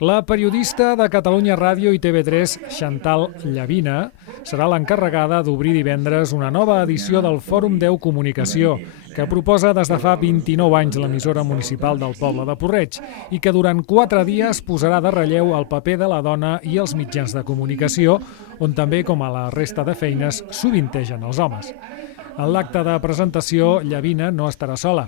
La periodista de Catalunya Ràdio i TV3, Chantal Llavina, serà l'encarregada d'obrir divendres una nova edició del Fòrum 10 Comunicació, que proposa des de fa 29 anys l'emissora municipal del poble de Porreig i que durant 4 dies posarà de relleu el paper de la dona i els mitjans de comunicació, on també, com a la resta de feines, sovintegen els homes. En l'acte de presentació, Llavina no estarà sola.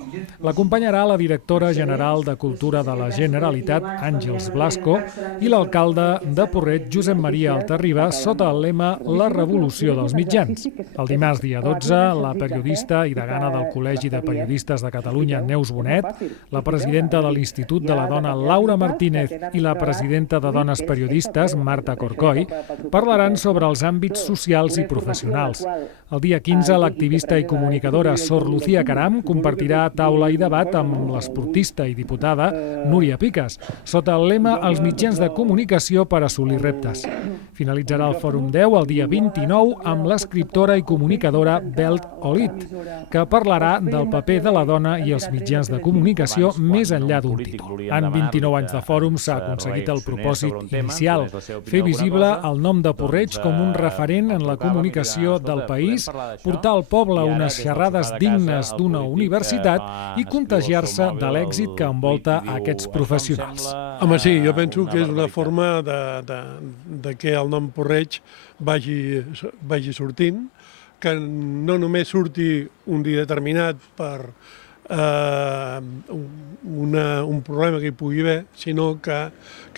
L'acompanyarà la directora general de Cultura de la Generalitat, Àngels Blasco, i l'alcalde de Porreig, Josep Maria Altarriba, sota el lema La revolució dels mitjans. El dimarts, dia 12, la periodista i degana del Col·legi de Periodistes de Catalunya, Neus Bonet, la presidenta de l'Institut de la Dona, Laura Martínez, i la presidenta de Dones Periodistes, Marta Corcoy, parlaran sobre els àmbits socials i professionals. El dia 15, l'activista i comunicadora Sor Lucía Caram compartirà taula i debat amb l'esportista i diputada Núria Piques, sota el lema Els mitjans de comunicació per assolir reptes. Finalitzarà el Fòrum 10 el dia 29 amb l'escriptora i comunicadora Belt Olit, que parlarà del paper de la dona i els mitjans de comunicació més enllà d'un títol. En 29 anys de fòrum s'ha aconseguit el propòsit inicial, fer visible el nom de Porreig com un referent en la comunicació del país, portar al poble unes xerrades dignes d'una universitat i contagiar-se de l'èxit que envolta aquests professionals. Home, sí, jo penso que és una forma de que el nom Porreig vagi sortint, que no només surti un dia determinat per un problema que hi pugui haver, sinó que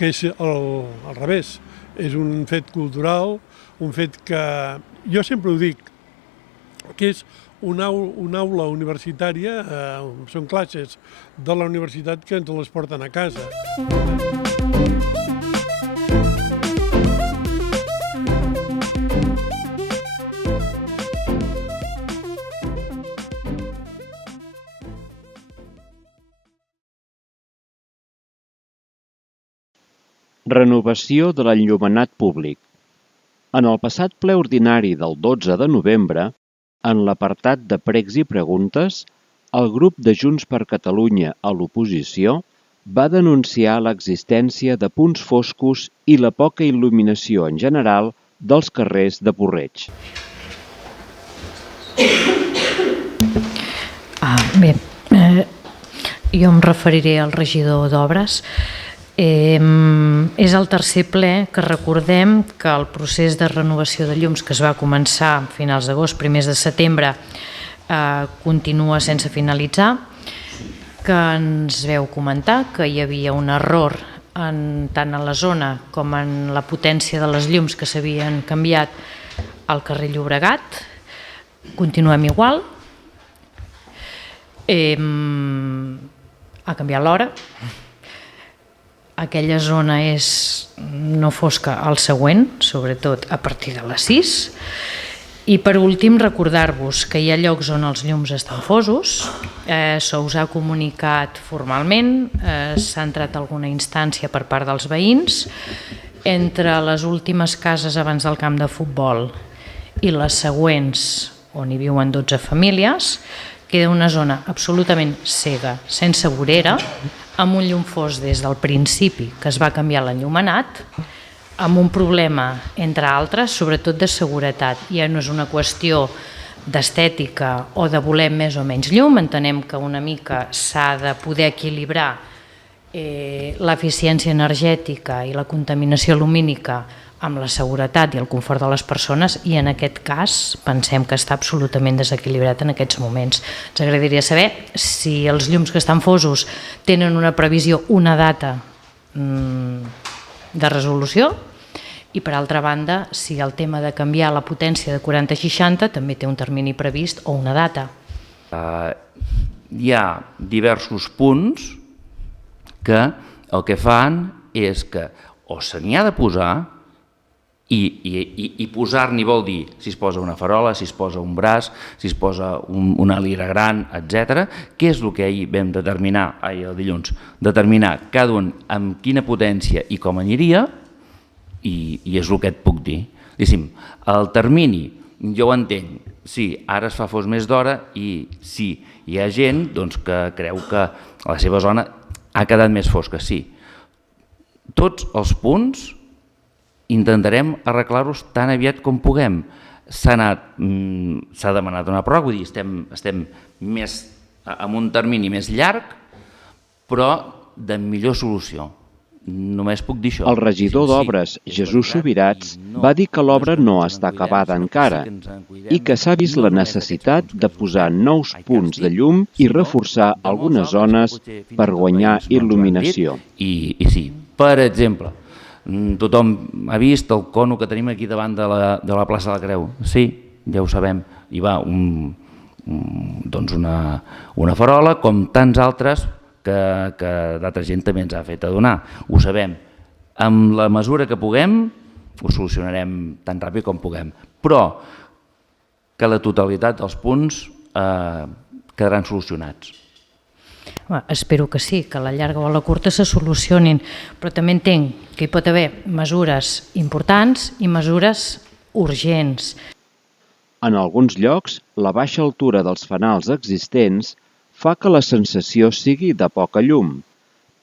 és al revés. És un fet cultural, un fet que jo sempre ho dic, que és una aula universitària, són classes de la universitat que ens les porten a casa. Renovació de l'enllumenat públic. En el passat ple ordinari del 12 de novembre, en l'apartat de pregs i preguntes, el grup de Junts per Catalunya a l'oposició va denunciar l'existència de punts foscos i la poca il·luminació en general dels carrers de Porreig. Bé, jo em referiré al regidor d'Obres. És el tercer ple que recordem que el procés de renovació de llums que es va començar a finals d'agost, primers de setembre, continua sense finalitzar, que ens veu comentar que hi havia un error tant a la zona com en la potència de les llums que s'havien canviat al carrer Llobregat. Continuem igual. Ha canviat l'hora. Aquella zona és no fosca al següent, sobretot a partir de les 6. I per últim recordar-vos que hi ha llocs on els llums estan fosos, se us ha comunicat formalment, s'ha entrat alguna instància per part dels veïns. Entre les últimes cases abans del camp de futbol i les següents, on hi viuen 12 famílies, queda una zona absolutament cega, sense vorera, amb un llum fos des del principi que es va canviar l'enllumenat, amb un problema, entre altres, sobretot de seguretat. Ja no és una qüestió d'estètica o de voler més o menys llum, entenem que una mica s'ha de poder equilibrar l'eficiència energètica i la contaminació lumínica amb la seguretat i el confort de les persones, i en aquest cas pensem que està absolutament desequilibrat en aquests moments. Ens agradaria saber si els llums que estan fosos tenen una previsió, una data de resolució, i per altra banda, si el tema de canviar la potència de 40 a 60 també té un termini previst o una data. Hi ha diversos punts que el que fan és que o se n'hi ha de posar, i posar-n'hi vol dir si es posa una farola, si es posa un braç, si es posa una lira gran, etc. Què és el que ahir vam determinar, el dilluns, determinar cada un amb quina potència i com aniria, i és el que et puc dir. El termini, jo ho entenc, sí, ara es fa fos més d'hora i sí, hi ha gent que creu que la seva zona ha quedat més fosca, sí, tots els punts intentarem arreglar-los tan aviat com puguem. S'ha demanat una pròrroga, vull dir, estem més amb un termini més llarg, però de millor solució. Només puc dir això. El regidor d'Obres, Jesús Subirats, va dir que l'obra no està acabada encara i que s'ha vist la necessitat de posar nous punts de llum i reforçar algunes zones per guanyar il·luminació. I sí, per exemple, tothom ha vist el cono que tenim aquí davant de la plaça de la Creu. Sí, ja ho sabem. Hi va una farola, com tants altres, que d'altra gent també ens ha fet adonar. Ho sabem. Amb la mesura que puguem, ho solucionarem tan ràpid com puguem. Però que la totalitat dels punts quedaran solucionats. Espero que sí, que a la llarga o a la curta se solucionin, però també entenc que hi pot haver mesures importants i mesures urgents. En alguns llocs, la baixa altura dels fanals existents fa que la sensació sigui de poca llum,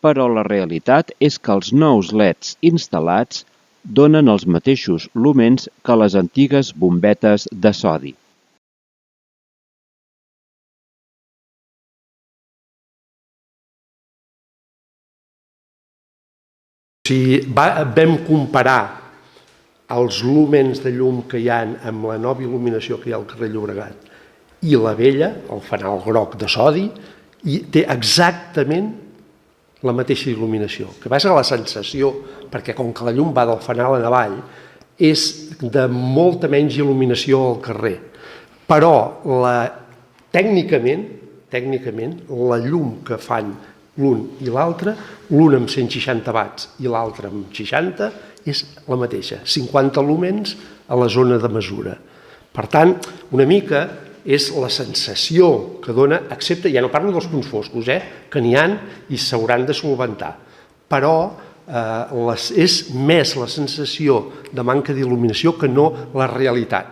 però la realitat és que els nous LEDs instal·lats donen els mateixos lúmens que les antigues bombetes de sodi. Si vam comparar els lúmens de llum que hi ha amb la nova il·luminació que hi ha al carrer Llobregat i la vella, el fanal groc de sodi, i té exactament la mateixa il·luminació. El que passa que la sensació, perquè com que la llum va del fanal en avall, és de molta menys il·luminació al carrer. Però tècnicament, la llum que fan l'un i l'altre, l'un amb 160 watts i l'altre amb 60, és la mateixa, 50 lúmens a la zona de mesura. Per tant, una mica és la sensació que dona, excepte, ja no parlo dels punts foscos, que n'hi ha i s'hauran de solventar, però és més la sensació de manca d'il·luminació que no la realitat.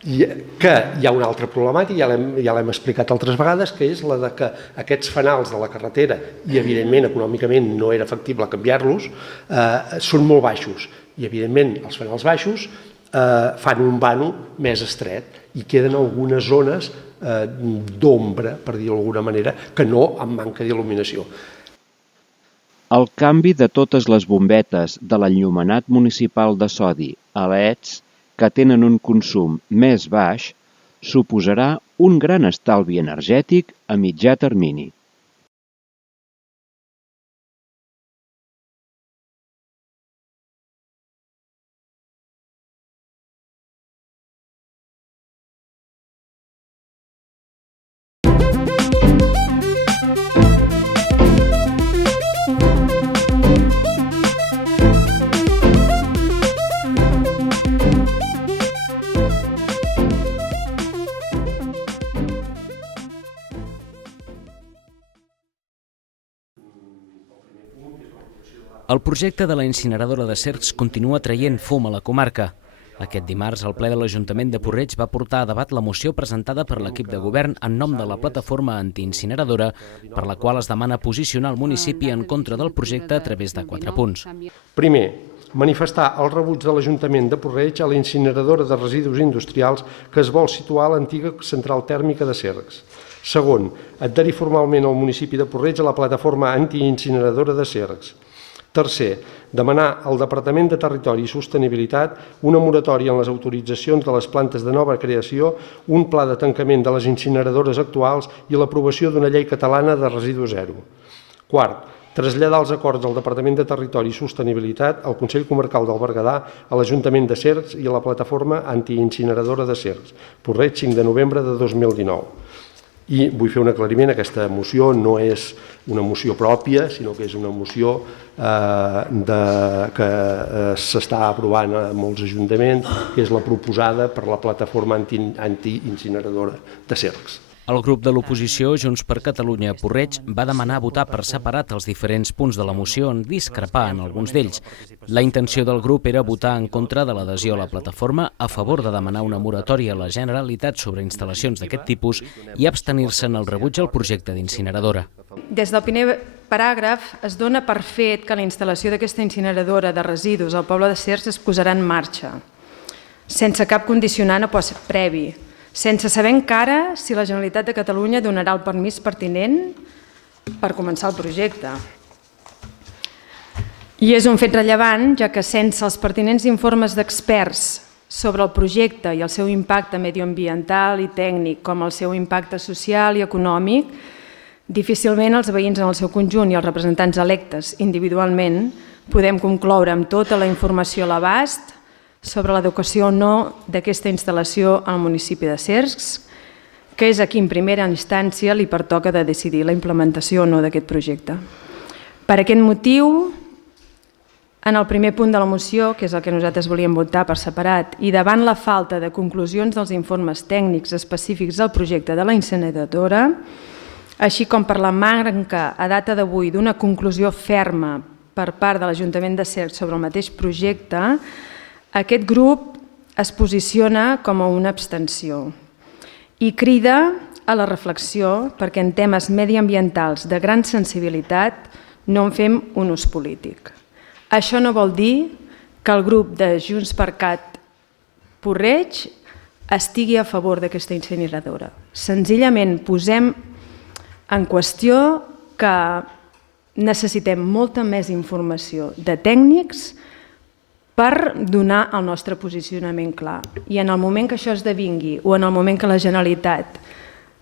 Que hi ha una altra problemàtica, ja l'hem explicat altres vegades, que és la de que aquests fanals de la carretera, i evidentment econòmicament no era factible canviar-los, són molt baixos, i evidentment els fanals baixos fan un vano més estret i queden algunes zones d'ombra, per dir-ho d'alguna manera, que no amb manca d'il·luminació. El canvi de totes les bombetes de l'enllumenat municipal de sodi a LEDs, que tenen un consum més baix, suposarà un gran estalvi energètic a mitjà termini. El projecte de la incineradora de Cercs continua traient fum a la comarca. Aquest dimarts, el ple de l'Ajuntament de Puig-reig va portar a debat la moció presentada per l'equip de govern en nom de la plataforma antiincineradora, per la qual es demana posicionar el municipi en contra del projecte a través de 4 punts. Primer, manifestar el rebuig de l'Ajuntament de Puig-reig a la incineradora de residus industrials que es vol situar a l'antiga central tèrmica de Cercs. Segon, adherir formalment al municipi de Puig-reig a la plataforma antiincineradora de Cercs. Tercer, demanar al Departament de Territori i Sostenibilitat una moratòria en les autoritzacions de les plantes de nova creació, un pla de tancament de les incineradores actuals i l'aprovació d'una llei catalana de residu zero. Quart, traslladar els acords del Departament de Territori i Sostenibilitat al Consell Comarcal del Berguedà, a l'Ajuntament de Cercs i a la plataforma antiincineradora de Cercs, Puig-reig, 5 de novembre de 2019. I vull fer un aclariment, aquesta moció no és una moció pròpia, sinó que és una moció que s'està aprovant a molts ajuntaments, que és la proposada per la plataforma antiincineradora de Cercs. El grup de l'oposició, Junts per Catalunya Puig-reig, va demanar votar per separat els diferents punts de la moció en discrepar en alguns d'ells. La intenció del grup era votar en contra de l'adhesió a la plataforma, a favor de demanar una moratòria a la Generalitat sobre instal·lacions d'aquest tipus i abstenir-se en el rebuig al projecte d'incineradora. Des del primer paràgraf es dona per fet que la instal·lació d'aquesta incineradora de residus al poble de Cercs es posarà en marxa, sense cap condicionant o previ, sense saber encara si la Generalitat de Catalunya donarà el permís pertinent per començar el projecte. I és un fet rellevant, ja que sense els pertinents informes d'experts sobre el projecte i el seu impacte medioambiental i tècnic, com el seu impacte social i econòmic, difícilment els veïns en el seu conjunt i els representants electes individualment podem concloure amb tota la informació a l'abast sobre l'adequació o no d'aquesta instal·lació al municipi de Cercs, que és a qui en primera instància li pertoca de decidir la implementació o no d'aquest projecte. Per aquest motiu, en el primer punt de la moció, que és el que nosaltres volíem votar per separat, i davant la falta de conclusions dels informes tècnics específics del projecte de la incineradora, així com per la manca a data d'avui d'una conclusió ferma per part de l'Ajuntament de Cercs sobre el mateix projecte, aquest grup es posiciona com a una abstenció i crida a la reflexió perquè en temes mediambientals de gran sensibilitat no en fem un ús polític. Això no vol dir que el grup de Junts per Cat Porreig estigui a favor d'aquesta incineradora. Senzillament posem en qüestió que necessitem molta més informació de tècnics per donar el nostre posicionament clar. I en el moment que això esdevingui o en el moment que la Generalitat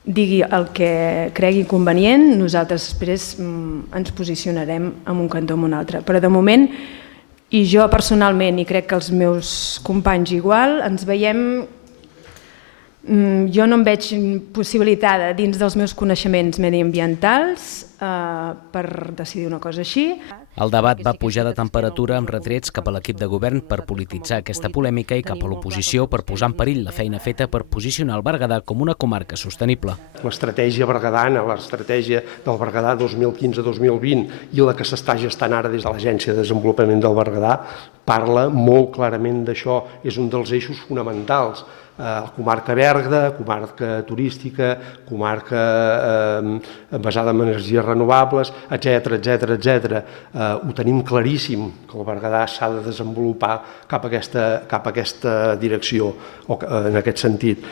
digui el que cregui convenient, nosaltres després ens posicionarem en un cantó o en un altre. Però de moment, i jo personalment, i crec que els meus companys igual, ens veiem... Jo no em veig possibilitada dins dels meus coneixements mediambientals per decidir una cosa així. El debat va pujar de temperatura amb retrets cap a l'equip de govern per polititzar aquesta polèmica i cap a l'oposició per posar en perill la feina feta per posicionar el Berguedà com una comarca sostenible. L'estratègia berguedana, l'estratègia del Berguedà 2015-2020 i la que s'està gestant ara des de l'Agència de Desenvolupament del Berguedà parla molt clarament d'això, és un dels eixos fonamentals. Comarca verda, comarca turística, comarca basada en energies renovables, etc. Ho tenim claríssim que el Berguedà s'ha de desenvolupar cap a aquesta direcció, en aquest sentit.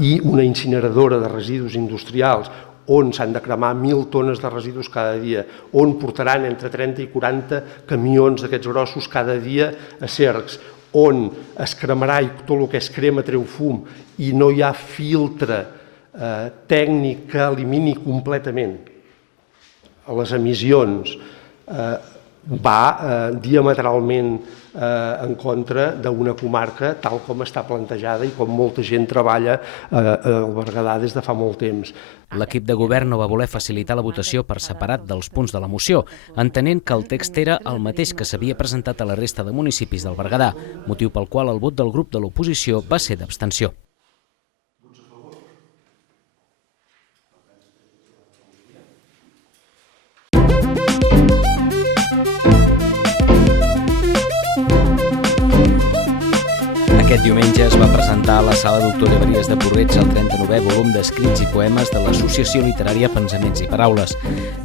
I una incineradora de residus industrials on s'han de cremar 1.000 tones de residus cada dia, on portaran entre 30 i 40 camions d'aquests grossos cada dia a Cercs, on es cremarà i tot el que es crema treu fum i no hi ha filtre tècnic que elimini completament les emissions, va diametralment en contra d'una comarca tal com està plantejada i com molta gent treballa al Berguedà des de fa molt temps. L'equip de govern no va voler facilitar la votació per separat dels punts de la moció, entenent que el text era el mateix que s'havia presentat a la resta de municipis del Berguedà, motiu pel qual el vot del grup de l'oposició va ser d'abstenció. Aquest diumenge es va presentar a la Sala Doctor Llaveries de Porreig el 39è volum d'escrits i poemes de l'Associació Literària Pensaments i Paraules.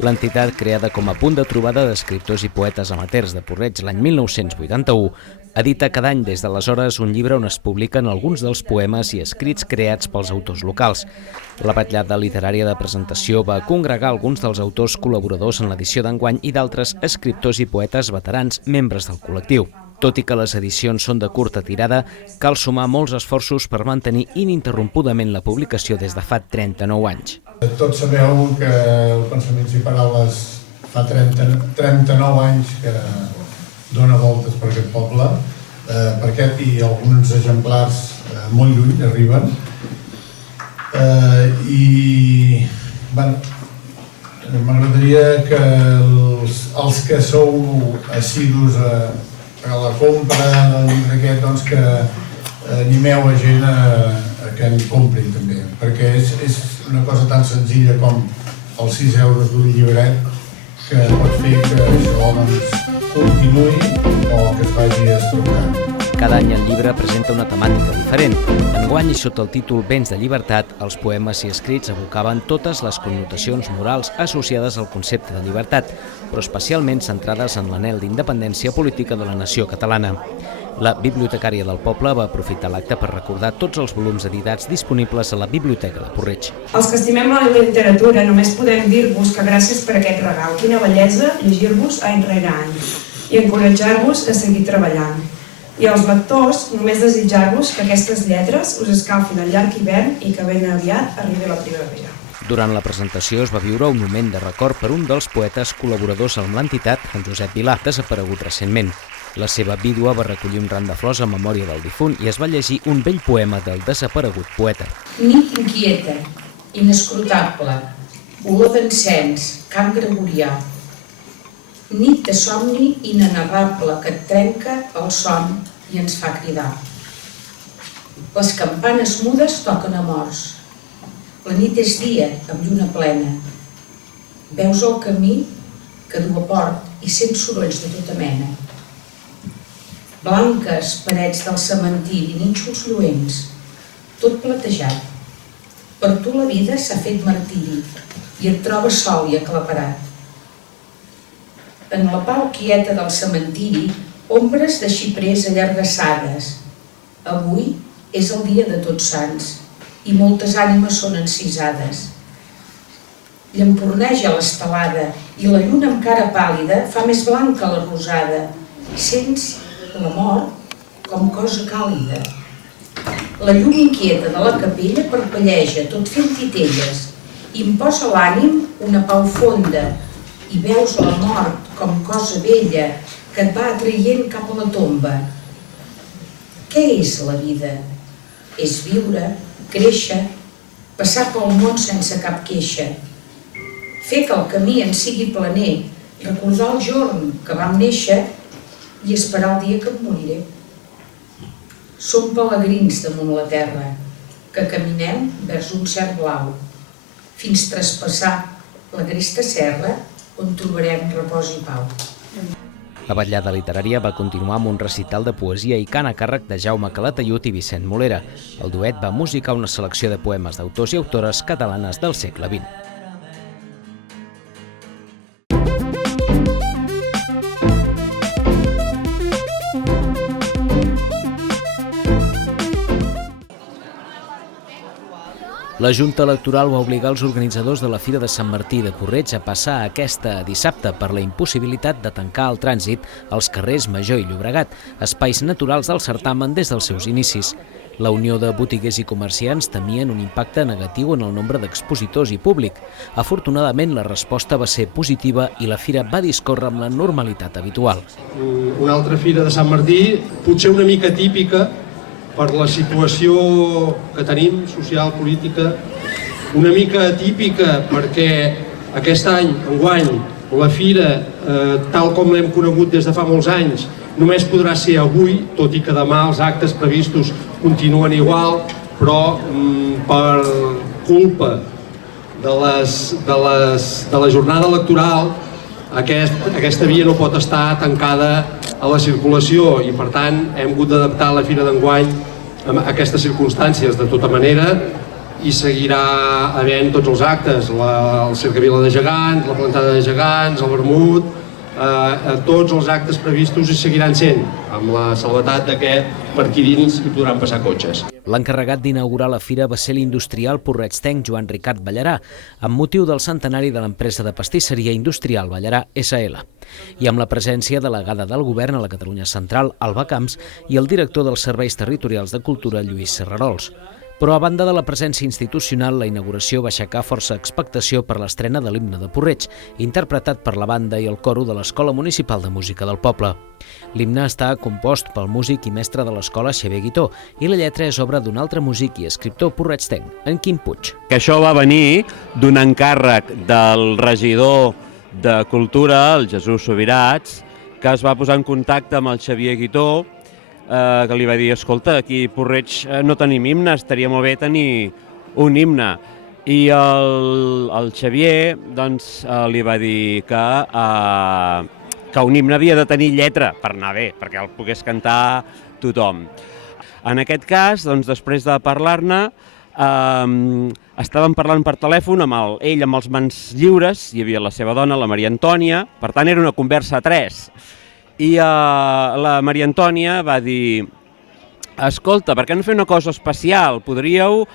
L'entitat, creada com a punt de trobada d'escriptors i poetes amateurs de Porreig l'any 1981, edita cada any des d'aleshores un llibre on es publiquen alguns dels poemes i escrits creats pels autors locals. La vetllada literària de presentació va congregar alguns dels autors col·laboradors en l'edició d'enguany i d'altres escriptors i poetes veterans membres del col·lectiu. Tot i que les edicions són de curta tirada, cal sumar molts esforços per mantenir ininterrompudament la publicació des de fa 39 anys. Tots sabeu que el Pensaments i Paraules fa 39 anys que dona voltes per aquest poble, per aquest i alguns exemplars molt lluny arriben. I m'agradaria que els que sou assidus a la compra del llibre aquest, doncs que animeu a gent a que en comprin també, perquè és una cosa tan senzilla com els 6 euros d'un llibret que pot fer que això continuï o que es vagi estructurant. Cada any el llibre presenta una temàtica diferent. Enguany, i sota el títol Vents de llibertat, els poemes i escrits evocaven totes les connotacions morals associades al concepte de llibertat, però especialment centrades en l'anhel d'independència política de la nació catalana. La bibliotecària del poble va aprofitar l'acte per recordar tots els volums editats disponibles a la Biblioteca de Puig-reig. Els que estimem la literatura només podem dir-vos que gràcies per aquest regal. Quina bellesa llegir-vos any rere any i encoratjar-vos a seguir treballant. I als lectors només desitjar-vos que aquestes lletres us escalfin al llarg hivern i que ben aviat arribi la primavera. Durant la presentació es va viure un moment de record per un dels poetes col·laboradors amb l'entitat, en Josep Vilà, desaparegut recentment. La seva vídua va recollir un ram de flors en memòria del difunt i es va llegir un vell poema del desaparegut poeta. Nit inquieta, inescrutable, olor d'encens, cant gregorià. Nit de somni inenarrable que et trenca el son i ens fa cridar. Les campanes mudes toquen a morts. La nit és dia amb lluna plena. Veus el camí que du a port i sents sorolls de tota mena. Blanques parets del cementiri, nínxols lluents, tot platejat. Per tu la vida s'ha fet martiri i et trobes sol i aclaparat. En la pau quieta del cementiri, ombres de xiprers allargassades. Avui és el dia de Tots Sants i moltes ànimes són encisades. Llampurneja l'estelada i la lluna amb cara pàl·lida fa més blanca la rosada. Sents la mort com cosa càlida. La llum inquieta de la capella parpelleja, tot fent titelles, i imposa l'ànim una pau fonda, i veus la mort com cosa vella que et va atraient cap a la tomba. Què és la vida? És viure, créixer, passar pel món sense cap queixa, fer que el camí en sigui planer, recordar el jorn que vam néixer i esperar el dia que em moriré. Som pelegrins damunt la terra, que caminem vers un cel blau, fins traspassar l'agresta serra on trobarem repòs i pau. La vetllada literària va continuar amb un recital de poesia i cant a càrrec de Jaume Calatayud i Vicent Molera. El duet va musicar una selecció de poemes d'autors i autores catalanes del segle XX. La Junta Electoral va obligar els organitzadors de la Fira de Sant Martí de Puig-reig a passar aquesta dissabte per la impossibilitat de tancar el trànsit als carrers Major i Llobregat, espais naturals del certamen des dels seus inicis. La Unió de Botiguers i Comerciants temien un impacte negatiu en el nombre d'expositors i públic. Afortunadament, la resposta va ser positiva i la fira va discórrer amb la normalitat habitual. Una altra fira de Sant Martí, potser una mica típica, per la situació que tenim, social, política, una mica atípica perquè aquest any, enguany, la fira, tal com l'hem conegut des de fa molts anys, només podrà ser avui, tot i que demà els actes previstos continuen igual, però per culpa de la jornada electoral aquesta via no pot estar tancada a la circulació i per tant hem hagut d'adaptar la fira d'enguany a aquestes circumstàncies. De tota manera hi seguirà havent tots els actes, el Cercavila de Gegants, la plantada de gegants, el vermut, tots els actes previstos hi seguiran sent, amb la salvetat que per aquí dins hi podran passar cotxes. L'encarregat d'inaugurar la fira va ser l'industrial porreigstenc Joan Ricard Ballarà, amb motiu del centenari de l'empresa de pastisseria industrial Ballarà S.L. I amb la presència delegada del govern a la Catalunya Central, Alba Camps, i el director dels Serveis Territorials de Cultura, Lluís Serrarols. Però a banda de la presència institucional, la inauguració va aixecar força expectació per l'estrena de l'himne de Puig-reig, interpretat per la banda i el coro de l'Escola Municipal de Música del poble. L'himne està compost pel músic i mestre de l'escola Xavier Guitó i la lletra és obra d'un altre músic i escriptor porreigstenc, en Quim Puig. Que això va venir d'un encàrrec del regidor de Cultura, el Jesús Subirats, que es va posar en contacte amb el Xavier Guitó, que li va dir, escolta, aquí a Puig-reig no tenim himne, estaria molt bé tenir un himne. I el Xavier doncs, li va dir que un himne havia de tenir lletra per anar bé, perquè el pogués cantar tothom. En aquest cas, doncs, després de parlar-ne, estàvem parlant per telèfon amb ell amb els mans lliures, hi havia la seva dona, la Maria Antònia, per tant era una conversa a 3. I la Maria Antònia va dir: escolta, per què no fer una cosa especial? Podríeu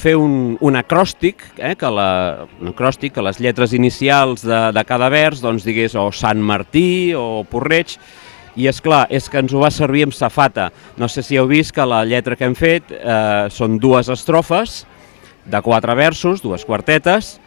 fer un acròstic, que les lletres inicials de cada vers digués o Sant Martí o Porreig, i és clar, és que ens ho va servir amb safata. No sé si heu vist que la lletra que hem fet són 2 estrofes de 4 versos, 2 quartetes,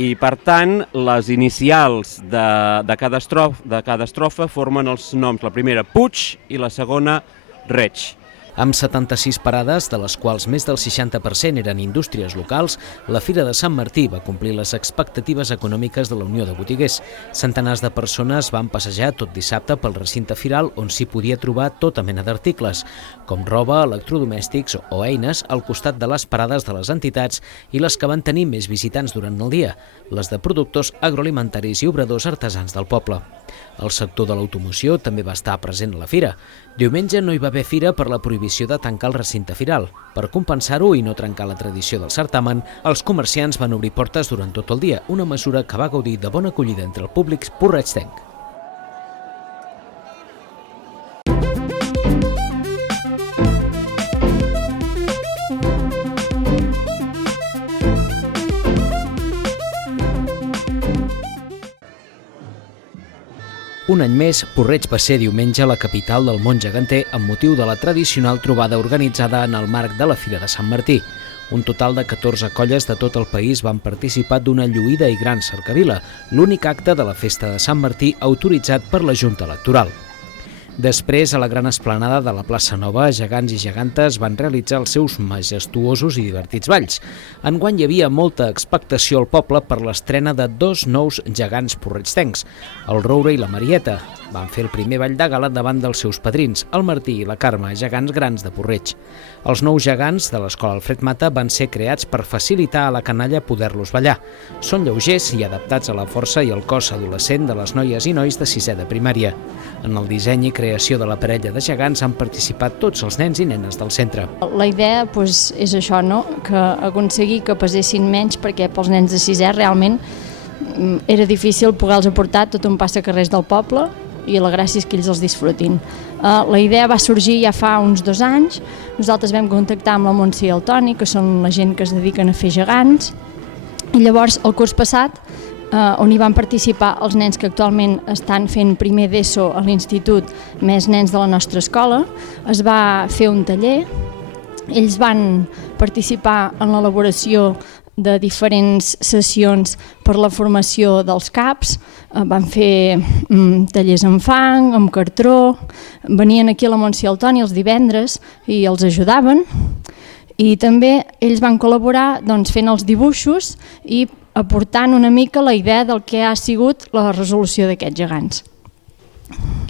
i per tant les inicials de cada estrofa formen els noms, la primera Puig i la segona Reig. Amb 76 parades, de les quals més del 60% eren indústries locals, la Fira de Sant Martí va complir les expectatives econòmiques de la Unió de Botiguers. Centenars de persones van passejar tot dissabte pel recinte firal, on s'hi podia trobar tota mena d'articles, com roba, electrodomèstics o eines, al costat de les parades de les entitats i les que van tenir més visitants durant el dia, les de productors agroalimentaris i obradors artesans del poble. El sector de l'automoció també va estar present a la fira. Diumenge no hi va haver fira per la prohibició de tancar el recinte firal. Per compensar-ho i no trencar la tradició del certamen, els comerciants van obrir portes durant tot el dia, una mesura que va gaudir de bona acollida entre el públic porreigtenc. Un any més, Porreig va ser diumenge la capital del món geganter amb motiu de la tradicional trobada organitzada en el marc de la Fira de Sant Martí. Un total de 14 colles de tot el país van participar d'una lluïda i gran cercavila, l'únic acte de la Festa de Sant Martí autoritzat per la Junta Electoral. Després, a la gran esplanada de la plaça Nova, gegants i gegantes van realitzar els seus majestuosos i divertits balls. Enguany hi havia molta expectació al poble per l'estrena de 2 nous gegants porreigtencs, el Roure i la Marieta. Van fer el primer ball de gala davant dels seus padrins, el Martí i la Carme, gegants grans de Porreig. Els nous gegants de l'escola Alfred Mata van ser creats per facilitar a la canalla poder-los ballar. Són lleugers i adaptats a la força i al cos adolescent de les noies i nois de 6è de primària. En el disseny i creació de la parella de gegants han participat tots els nens i nenes del centre. La idea és això, que aconseguir que pesessin menys, perquè pels nens de 6è realment era difícil poder-los aportar tot un passacarrers del poble, i la gràcia és que ells els disfrutin. La idea va sorgir ja fa uns 2 anys. Nosaltres vam contactar amb la Montse i el Toni, que són la gent que es dediquen a fer gegants, i llavors el curs passat, on hi van participar els nens que actualment estan fent primer d'ESO a l'institut, més nens de la nostra escola, es va fer un taller. Ells van participar en l'elaboració de diferents sessions per la formació dels CAPs, van fer tallers amb fang, amb cartró, venien aquí a la Montse i al Toni els divendres i els ajudaven, i també ells van col·laborar fent els dibuixos i aportant una mica la idea del que ha sigut la resolució d'aquests gegants.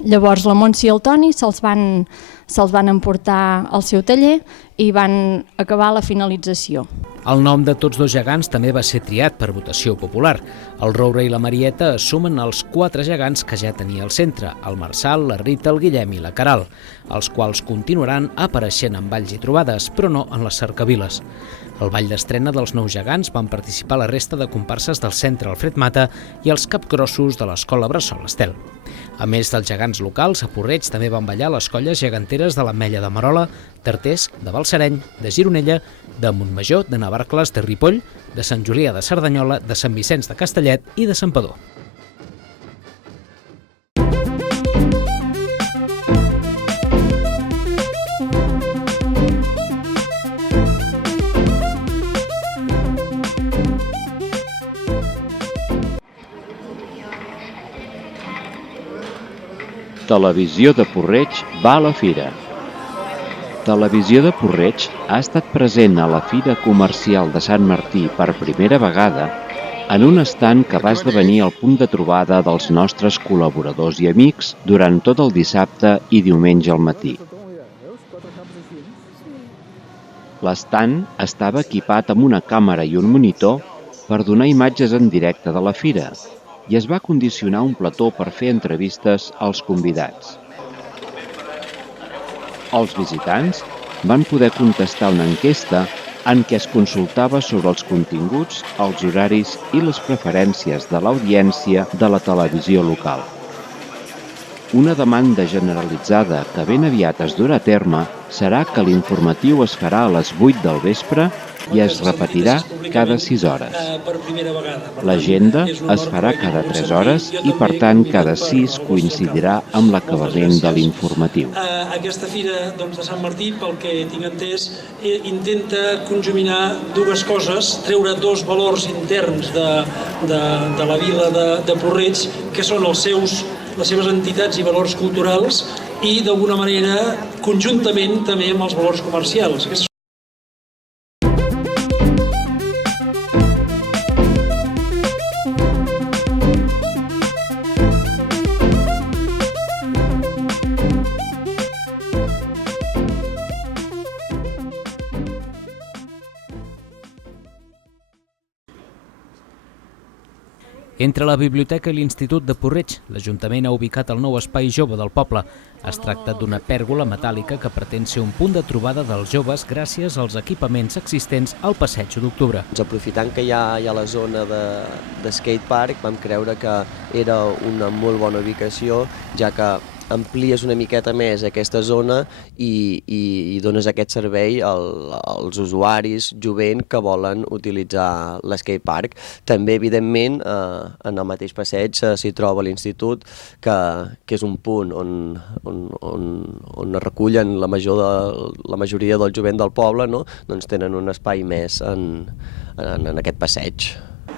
Llavors la Montse i el Toni se'ls van emportar al seu taller i van acabar la finalització. El nom de tots 2 gegants també va ser triat per votació popular. El Roure i la Marieta sumen els 4 gegants que ja tenia al centre, el Marçal, la Rita, el Guillem i la Caral, els quals continuaran apareixent en balls i trobades, però no en les cercaviles. Al ball d'estrena dels nous gegants van participar la resta de comparses del centre Alfred Mata i els capgrossos de l'escola Bressol Estel. A més dels gegants locals, a Porreig també van ballar les colles geganteres de l'Ametlla de Merola, d'Artés, de Balsareny, de Gironella, de Montmajor, de Navarcles, de Ripoll, de Sant Julià de Cerdanyola, de Sant Vicenç de Castellet i de Santpedor. Televisió de Porreig va a la fira. Televisió de Porreig ha estat present a la Fira Comercial de Sant Martí per primera vegada en un estand que va esdevenir el punt de trobada dels nostres col·laboradors i amics durant tot el dissabte i diumenge al matí. L'estand estava equipat amb una càmera i un monitor per donar imatges en directe de la fira i es va condicionar un plató per fer entrevistes als convidats. Els visitants van poder contestar una enquesta en què es consultava sobre els continguts, els horaris i les preferències de l'audiència de la televisió local. Una demanda generalitzada que ben aviat es durà a terme serà que l'informatiu es farà a les 8 del vespre i es repetirà cada 6 hores. L'agenda es farà cada 3 hores i, per tant, cada 6 coincidirà amb l'acabament de l'informatiu. Aquesta fira de Sant Martí, pel que tinc entès, intenta conjuminar dues coses, treure dos valors interns de la vila de Porreig, que són les seves entitats i valors culturals, i d'alguna manera conjuntament també amb els valors comercials. Entre la biblioteca i l'Institut de Porreig, l'Ajuntament ha ubicat el nou espai jove del poble. Es tracta d'una pèrgola metàl·lica que pretén ser un punt de trobada dels joves gràcies als equipaments existents al Passeig d'Octubre. Aprofitant que hi ha la zona de skatepark, vam creure que era una molt bona ubicació, ja que amplies una miqueta més aquesta zona i dones aquest servei als usuaris jovent que volen utilitzar l'escatepark. També, evidentment, en el mateix passeig s'hi troba l'Institut, que és un punt on es recullen la majoria del jovent del poble, doncs tenen un espai més en aquest passeig.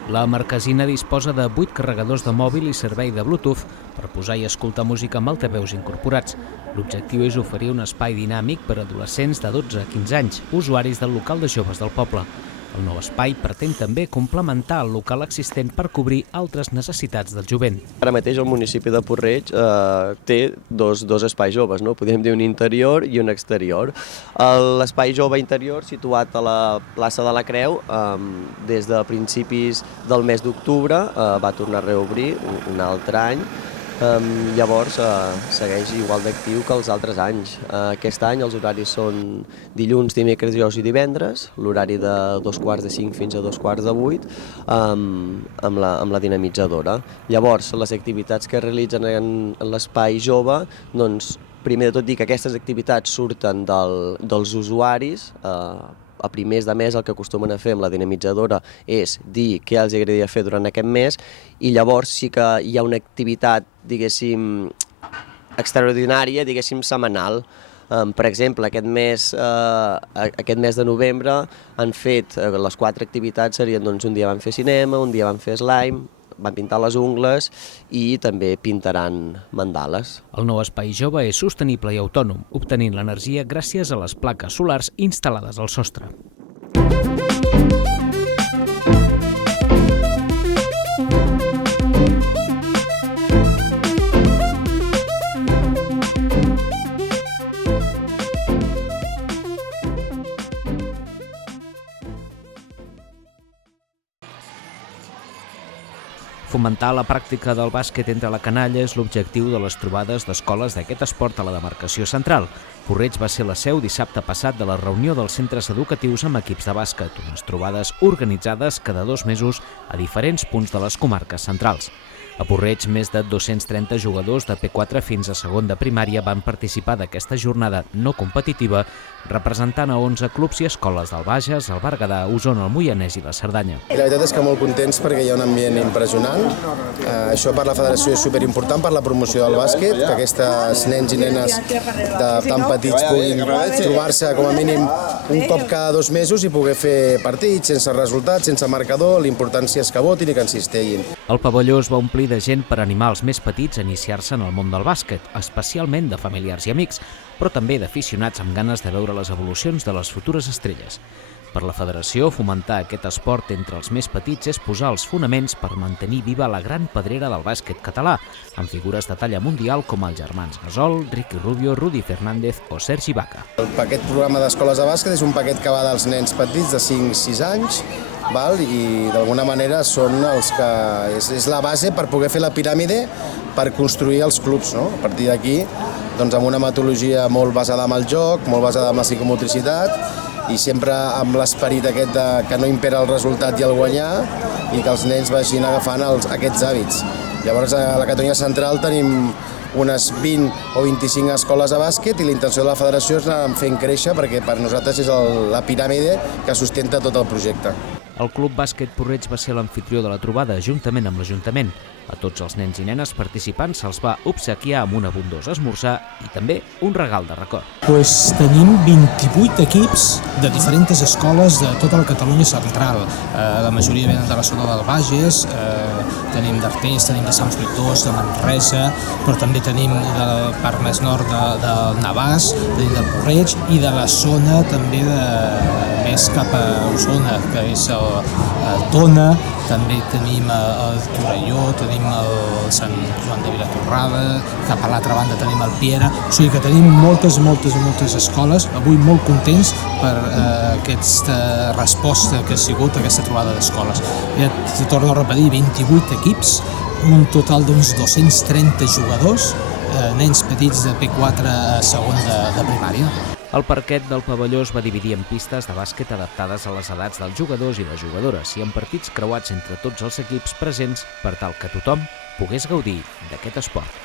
La marquesina disposa de 8 carregadors de mòbil i servei de Bluetooth per posar i escoltar música amb altaveus incorporats. L'objectiu és oferir un espai dinàmic per a adolescents de 12 a 15 anys, usuaris del local de joves del poble. El nou espai pretén també complementar el local existent per cobrir altres necessitats del jovent. Ara mateix el municipi de Porreig té dos espais joves, podríem dir un interior i un exterior. L'espai jove interior, situat a la plaça de la Creu, des de principis del mes d'octubre va tornar a reobrir un altre any. Llavors segueix igual d'actiu que els altres anys. Aquest any els horaris són dilluns, dimecres, dijous i divendres, l'horari de 2:45 fins a 2:45 amb la dinamitzadora. Llavors, les activitats que realitzen en l'espai jove, doncs, primer de tot dir que aquestes activitats surten dels usuaris. A primers de mes el que acostumen a fer amb la dinamitzadora és dir què els agradaria fer durant aquest mes i llavors sí que hi ha una activitat, diguéssim, extraordinària, diguéssim, setmanal. Per exemple, aquest mes de novembre han fet les 4 activitats, serien un dia van fer cinema, un dia van fer slime, van pintar les ungles i també pintaran mandales. El nou espai jove és sostenible i autònom, obtenint l'energia gràcies a les plaques solars instal·lades al sostre. Fomentar la pràctica del bàsquet entre la canalla és l'objectiu de les trobades d'escoles d'aquest esport a la demarcació central. Porreig va ser la seu dissabte passat de la reunió dels centres educatius amb equips de bàsquet, unes trobades organitzades cada 2 mesos a diferents punts de les comarques centrals. A Porreig, més de 230 jugadors de P4 fins a segon de primària van participar d'aquesta jornada no competitiva, representant a 11 clubs i escoles del Bages, el Berguedà, Osona, el Moianès i la Cerdanya. La veritat és que molt contents perquè hi ha un ambient impressionant. Això per la federació és superimportant per la promoció del bàsquet, que aquests nens i nenes tan petits puguin trobar-se com a mínim un cop cada 2 mesos i poder fer partits sense resultats, sense marcador. L'importància és que votin i que encistellin. El pavelló es va omplir de gent per animar els més petits a iniciar-se en el món del bàsquet, especialment de familiars i amics, però també d'aficionats amb ganes de veure les evolucions de les futures estrelles. Per la federació, fomentar aquest esport entre els més petits és posar els fonaments per mantenir viva la gran pedrera del bàsquet català, amb figures de talla mundial com els germans Gasol, Ricky Rubio, Rudy Fernández o Sergi Baca. Aquest programa d'escoles de bàsquet és un paquet que va dels nens petits de 5-6 anys, i d'alguna manera són els que és la base per poder fer la piràmide per construir els clubs. A partir d'aquí doncs, amb una metodologia molt basada en el joc, molt basada en la psicomotricitat i sempre amb l'esperit aquest que no impera el resultat i el guanyar i que els nens vagin agafant aquests hàbits. Llavors a la Catalunya Central tenim unes 20 o 25 escoles de bàsquet i la intenció de la federació és anar fent créixer perquè per nosaltres és la piràmide que sustenta tot el projecte. El Club Bàsquet Porreig va ser l'amfitrió de la trobada juntament amb l'Ajuntament. A tots els nens i nenes participants se'ls va obsequiar amb un abundós esmorzar i també un regal de record. Tenim 28 equips de diferents escoles de tota la Catalunya Central. La majoria venen de la zona del Bages, tenim d'Artés, tenim de Sant Fruitós, de Manresa, però també tenim de la part més nord del Navàs, tenim del Porreig i de la zona també més cap a Osona, que és Tona, també tenim el Torelló, tenim el Sant Joan de Vilatorrada, cap a l'altra banda tenim el Piera, o sigui que tenim moltes escoles, avui molt contents per aquesta resposta que ha sigut aquesta trobada d'escoles. Ja te torno a repetir, 28 equips, un total d'uns 230 jugadors, nens petits de P4 a segon de primària. El parquet del pavelló es va dividir en pistes de bàsquet adaptades a les edats dels jugadors i les jugadores i en partits creuats entre tots els equips presents per tal que tothom pogués gaudir d'aquest esport.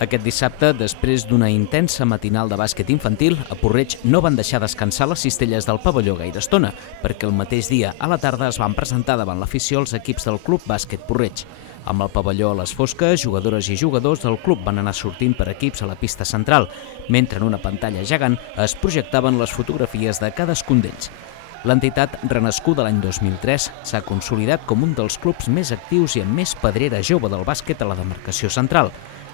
Aquest dissabte, després d'una intensa matinal de bàsquet infantil, a Porreig no van deixar descansar les cistelles del pavelló gaire estona, perquè el mateix dia, a la tarda, es van presentar davant l'afició els equips del Club Bàsquet Porreig. Amb el pavelló a les fosques, jugadores i jugadors del club van anar sortint per equips a la pista central, mentre en una pantalla gegant es projectaven les fotografies de cadascun d'ells. L'entitat, renascuda l'any 2003, s'ha consolidat com un dels clubs més actius i amb més pedrera jove del bàsquet a la demarcació central.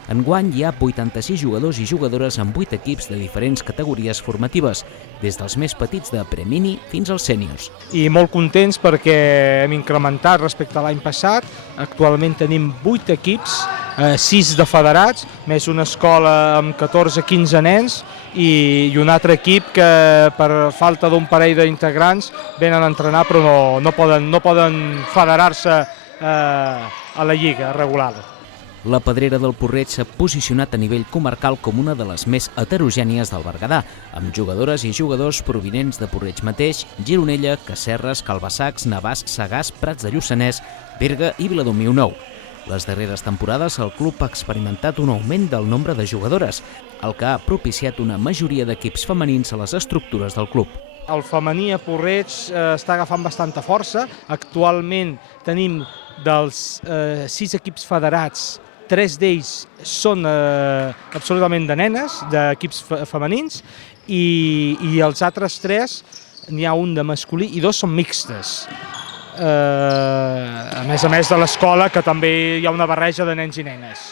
Enguany hi ha 86 jugadors i jugadores amb 8 equips de diferents categories formatives, des dels més petits de premini fins als sèniors. I molt contents perquè hem incrementat respecte a l'any passat. Actualment tenim 8 equips, 6 de federats, més una escola amb 14-15 nens i un altre equip que per falta d'un parell d'integrants venen a entrenar però no poden federar-se a la lliga regular. La Pedrera del Porreig s'ha posicionat a nivell comarcal com una de les més heterogènies del Berguedà, amb jugadores i jugadors provinents de Porreig mateix, Gironella, Casserres, Calbassacs, Navàs, Sagàs, Prats de Lluçanès, Berga i Viladomiu Nou. Les darreres temporades el club ha experimentat un augment del nombre de jugadores, el que ha propiciat una majoria d'equips femenins a les estructures del club. El femení a Porreig està agafant bastanta força. Actualment tenim dels 6 equips federats, 3 d'ells són absolutament de nenes, d'equips femenins, i els altres 3, n'hi ha un de masculí i 2 són mixtes. A més de l'escola, que també hi ha una barreja de nens i nenes.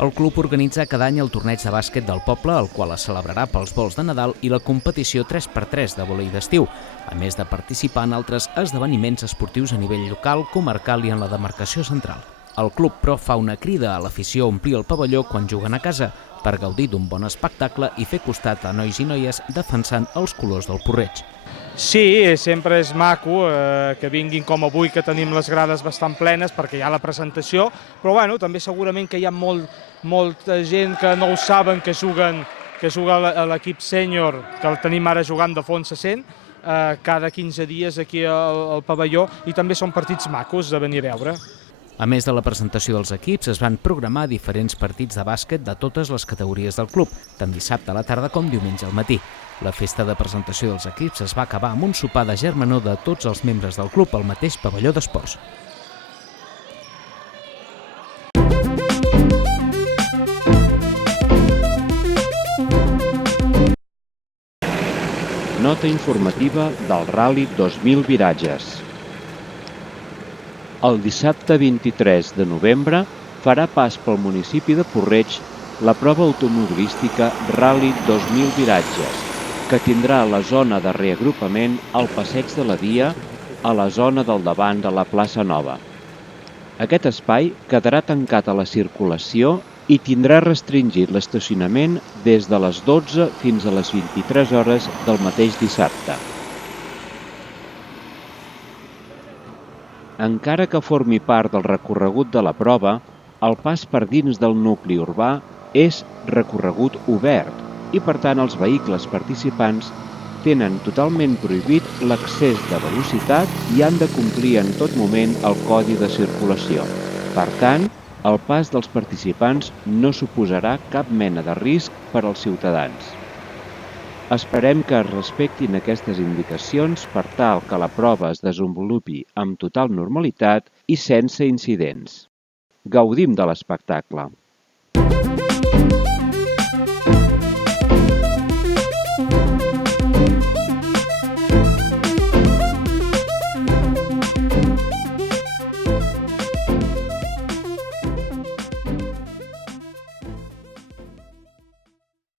El club organitza cada any el torneig de bàsquet del poble, el qual es celebrarà pels vols de Nadal i la competició 3x3 de vòlei d'estiu, a més de participar en altres esdeveniments esportius a nivell local, comarcal i en la demarcació central. El club, però, fa una crida a l'afició a omplir el pavelló quan juguen a casa, per gaudir d'un bon espectacle i fer costat a nois i noies defensant els colors del Porreig. Sí, sempre és maco que vinguin com avui, que tenim les grades bastant plenes perquè hi ha la presentació, però bueno, també segurament que hi ha molta gent que no ho saben, que juga a l'equip sènior, que el tenim ara jugant de fons se sent, cada 15 dies aquí al pavelló, i també són partits macos de venir a veure. A més de la presentació dels equips, es van programar diferents partits de bàsquet de totes les categories del club, tant dissabte a la tarda com diumenge al matí. La festa de presentació dels equips es va acabar amb un sopar de germanor de tots els membres del club al mateix pavelló d'esports. Nota informativa del Rally 2000 Viratges. El dissabte 23 de novembre farà pas pel municipi de Porreig la prova automobilística Rally 2000 Viratges, que tindrà la zona de reagrupament al Passeig de la Via, a la zona del davant de la plaça Nova. Aquest espai quedarà tancat a la circulació i tindrà restringit l'estacionament des de les 12 fins a les 23 hores del mateix dissabte. Encara que formi part del recorregut de la prova, el pas per dins del nucli urbà és recorregut obert i, per tant, els vehicles participants tenen totalment prohibit l'accés de velocitat i han de complir en tot moment el codi de circulació. Per tant, el pas dels participants no suposarà cap mena de risc per als ciutadans. Esperem que es respectin aquestes indicacions per tal que la prova es desenvolupi amb total normalitat i sense incidents. Gaudim de l'espectacle!